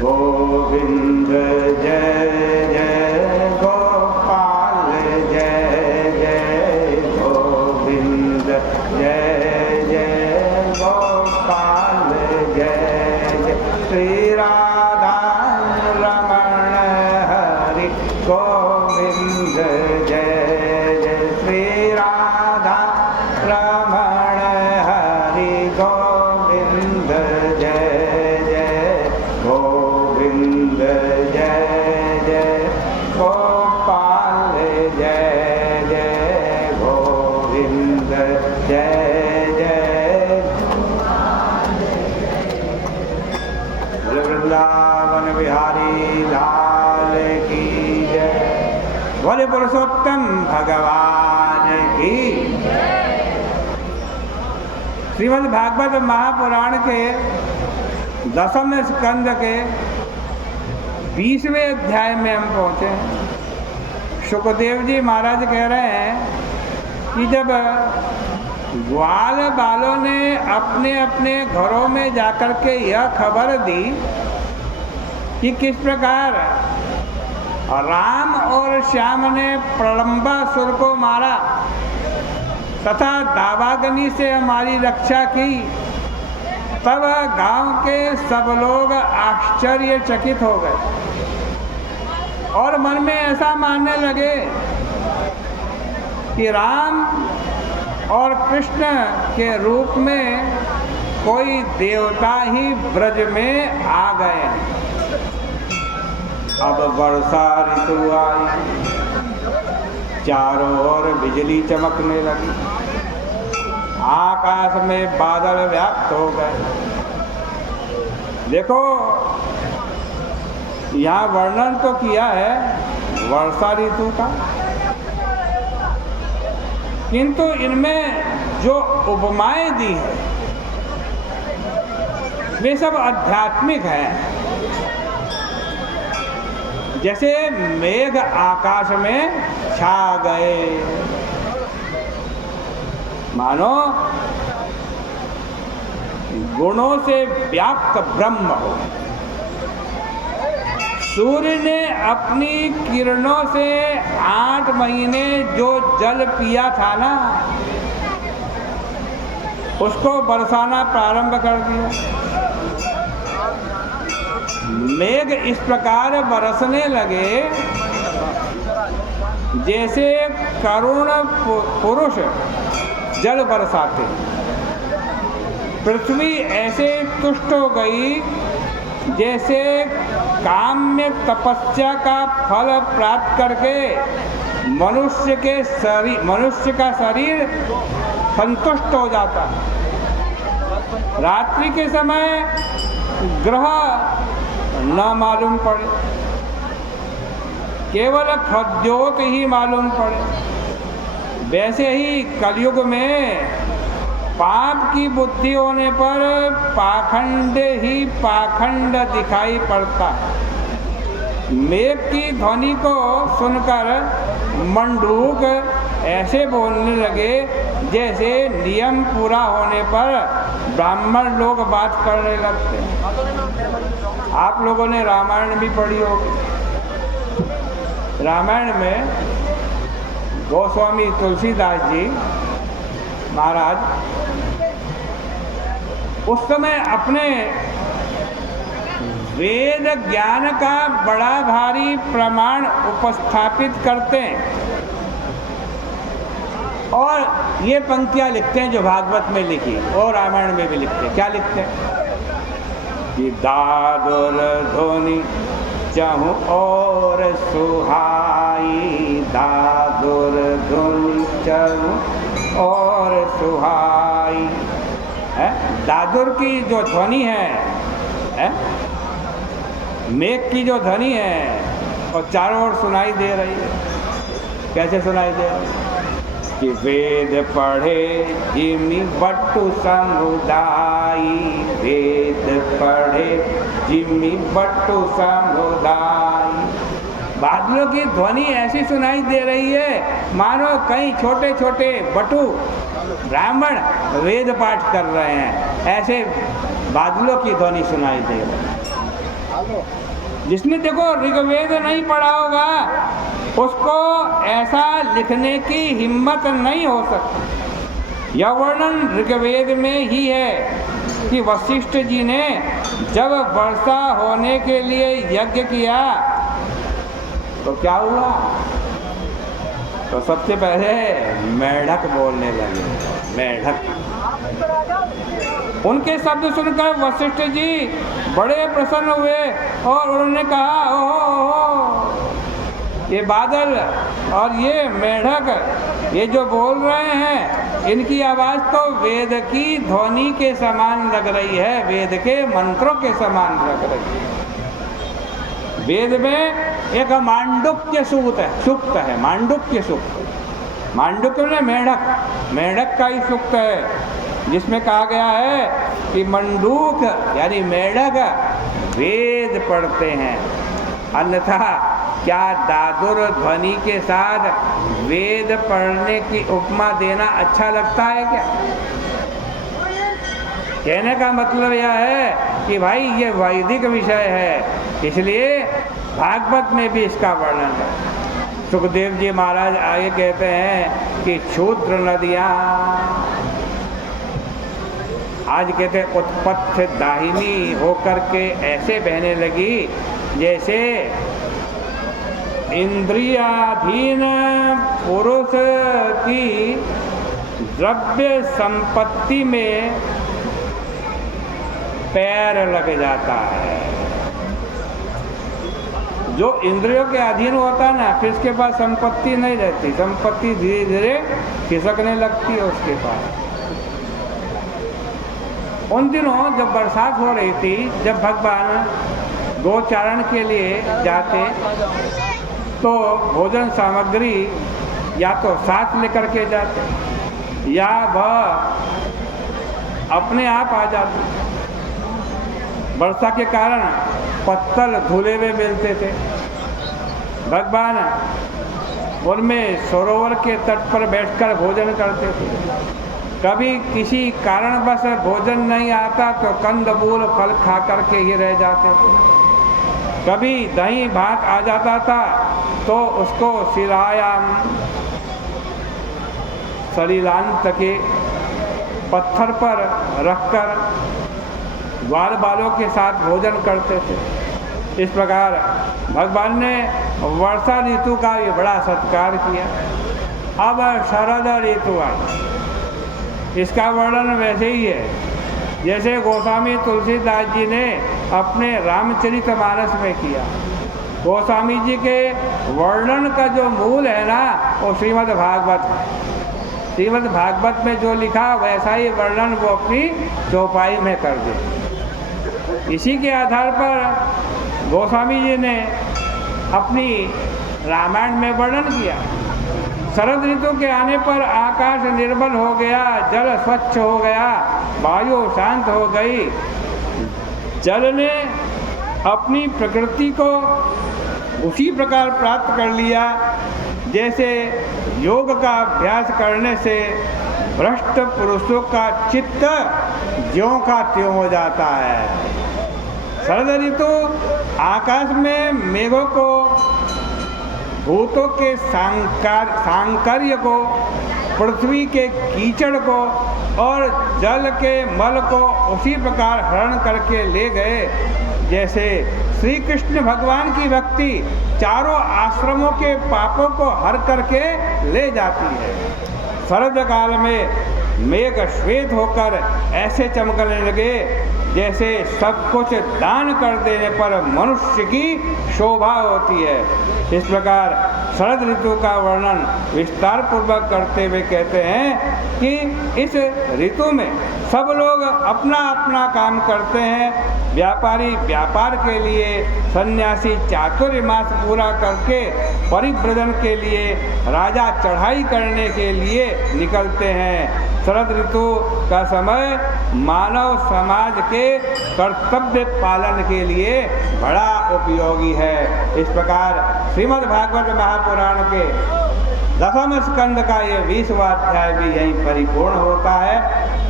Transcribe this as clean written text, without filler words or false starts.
गोविंद जय जय गोपाल जय जय गोविंद जय जय गोपाल जय जय श्री राधा रमण हरि गोविंद जय जय श्री राधा रमण हरि गोविंद जय जय गोविंद जय जय गोपाल जय जय गोविंद जय जय वृंदावन बिहारी लाल की जय बोले पुरुषोत्तम भगवान की। श्रीमद् भागवत महापुराण के 10वें स्कंद के 20वें अध्याय में हम पहुँचे हैं। सुखदेव जी महाराज कह रहे हैं कि जब ग्वाल बालों ने अपने अपने घरों में जाकर के यह खबर दी कि किस प्रकार राम और श्याम ने प्रलंबासुर को मारा तथा दावाग्नि से हमारी रक्षा की, तब गांव के सब लोग आश्चर्यचकित हो गए और मन में ऐसा मानने लगे कि राम और कृष्ण के रूप में कोई देवता ही ब्रज में आ गए हैं। अब वर्षा ऋतु आई, चारों ओर बिजली चमकने लगी, आकाश में बादल व्याप्त हो गए। देखो यहाँ वर्णन तो किया है वर्षा ऋतु का, किंतु इनमें जो उपमाएं दी है वे सब आध्यात्मिक हैं। जैसे मेघ आकाश में छा गए, मानो गुणों से व्याप्त ब्रह्म हो। सूर्य ने अपनी किरणों से 8 महीने जो जल पिया था ना, उसको बरसाना प्रारंभ कर दिया। मेघ इस प्रकार बरसने लगे जैसे करुण पुरुष जल बरसाते। पृथ्वी ऐसे तुष्ट हो गई जैसे काम्य तपस्या का फल प्राप्त करके मनुष्य का शरीर संतुष्ट हो जाता। रात्रि के समय ग्रह न मालूम पड़े, केवल खद्योत ही मालूम पड़े। वैसे ही कलयुग में पाप की बुद्धि होने पर पाखंड ही पाखंड दिखाई पड़ता। मेघ की ध्वनि को सुनकर मंडूक ऐसे बोलने लगे जैसे नियम पूरा होने पर ब्राह्मण लोग बात करने लगते हैं। आप लोगों ने रामायण भी पढ़ी होगी। रामायण में गोस्वामी तुलसीदास जी महाराज उस समय अपने वेद ज्ञान का बड़ा भारी प्रमाण उपस्थापित करते हैं और ये पंक्तियां लिखते हैं जो भागवत में लिखी और रामायण में भी लिखते हैं। क्या लिखते हैं कि दादुर ध्वनि चहु और सुहाई, दादुर ध्वनि चहु और सुहाई। दादुर की जो ध्वनि है, मेघ की जो ध्वनि है और चारों ओर सुनाई दे रही है। कैसे सुनाई दे रही है कि वेद पढ़े जिमि बट्टू समुदाई, वेद पढ़े जिमि बट्टू समुदाई। बादलों की ध्वनि ऐसी सुनाई दे रही है मानो कई छोटे छोटे बटू ब्राह्मण वेद पाठ कर रहे हैं, ऐसे बादलों की ध्वनि सुनाई दे रही है। जिसने देखो ऋग्वेद नहीं पढ़ा होगा उसको ऐसा लिखने की हिम्मत नहीं हो सकती। यह वर्णन ऋग्वेद में ही है कि वशिष्ठ जी ने जब वर्षा होने के लिए यज्ञ किया तो क्या हुआ, तो सबसे पहले मेढक बोलने लगे। मेढक, उनके शब्द सुनकर वशिष्ठ जी बड़े प्रसन्न हुए और उन्होंने कहा, ओहो, ये बादल और ये मेढक ये जो बोल रहे हैं, इनकी आवाज़ तो वेद की ध्वनि के समान लग रही है, वेद के मंत्रों के समान लग रही है। वेद में एक मांडुक्य सूक्त है, मांडुक्य सूक्त। मांडुक्य में मेढक का ही सूक्त है, जिसमें कहा गया है कि मंडूक यानी मेढक वेद पढ़ते हैं, अन्यथा क्या दादुर ध्वनि के साथ वेद पढ़ने की उपमा देना अच्छा लगता है क्या? कहने का मतलब यह है कि भाई ये वैदिक विषय है, इसलिए भागवत में भी इसका वर्णन है। सुखदेव जी महाराज आगे कहते हैं कि क्षुद्र नदियाँ आज कहते हैं उत्पत्ति दाहिनी होकर के ऐसे बहने लगी जैसे इंद्रियाधीन पुरुष की द्रव्य संपत्ति में पैर लग जाता है। जो इंद्रियों के अधीन होता है ना, फिर उसके पास संपत्ति नहीं रहती, संपत्ति धीरे धीरे खिसकने लगती है उसके पास। उन दिनों जब बरसात हो रही थी, जब भगवान गोचारण के लिए जाते तो भोजन सामग्री या तो साथ लेकर के जाते या वह अपने आप आ जाते। वर्षा के कारण पत्तल धुले हुए मिलते थे। भगवान उनमें सरोवर के तट पर बैठकर भोजन करते थे। कभी किसी कारणवश भोजन नहीं आता तो कंदमूल फल खा करके ही रह जाते थे। कभी दही भात आ जाता था तो उसको सलीलांत के पत्थर पर रखकर ग्वाल बालों के साथ भोजन करते थे। इस प्रकार भगवान ने वर्षा ऋतु का भी बड़ा सत्कार किया। अब शरद ऋतु आई, इसका वर्णन वैसे ही है जैसे गोस्वामी तुलसीदास जी ने अपने रामचरितमानस में किया। गोस्वामी जी के वर्णन का जो मूल है ना, वो श्रीमद् भागवत है। श्रीमद् भागवत में जो लिखा वैसा ही वर्णन वो अपनी चौपाई में कर दे। इसी के आधार पर गोस्वामी जी ने अपनी रामायण में वर्णन किया। शरद ऋतु के आने पर आकाश निर्मल हो गया, जल स्वच्छ हो गया, वायु शांत हो गई। जल ने अपनी प्रकृति को उसी प्रकार प्राप्त कर लिया जैसे योग का अभ्यास करने से भ्रष्ट पुरुषों का चित्त ज्यों का त्यों हो जाता है। शरद ऋतु आकाश में मेघों को, भूतों के सांकर्य को, पृथ्वी के कीचड़ को और जल के मल को उसी प्रकार हरण करके ले गए जैसे श्री कृष्ण भगवान की भक्ति चारों आश्रमों के पापों को हर करके ले जाती है। शरद काल में मेघ श्वेत होकर ऐसे चमकने लगे जैसे सब कुछ दान कर देने पर मनुष्य की शोभा होती है। इस प्रकार शरद ऋतु का वर्णन विस्तार पूर्वक करते हुए कहते हैं कि इस ऋतु में सब लोग अपना अपना काम करते हैं। व्यापारी व्यापार के लिए, सन्यासी चातुर्मास पूरा करके परिव्रजन के लिए, राजा चढ़ाई करने के लिए निकलते हैं। शरद ऋतु का समय मानव समाज के कर्तव्य पालन के लिए बड़ा उपयोगी है। इस प्रकार श्रीमद् भागवत महापुराण के 10वें स्कंद का ये 20वां अध्याय भी यहीं परिपूर्ण होता है।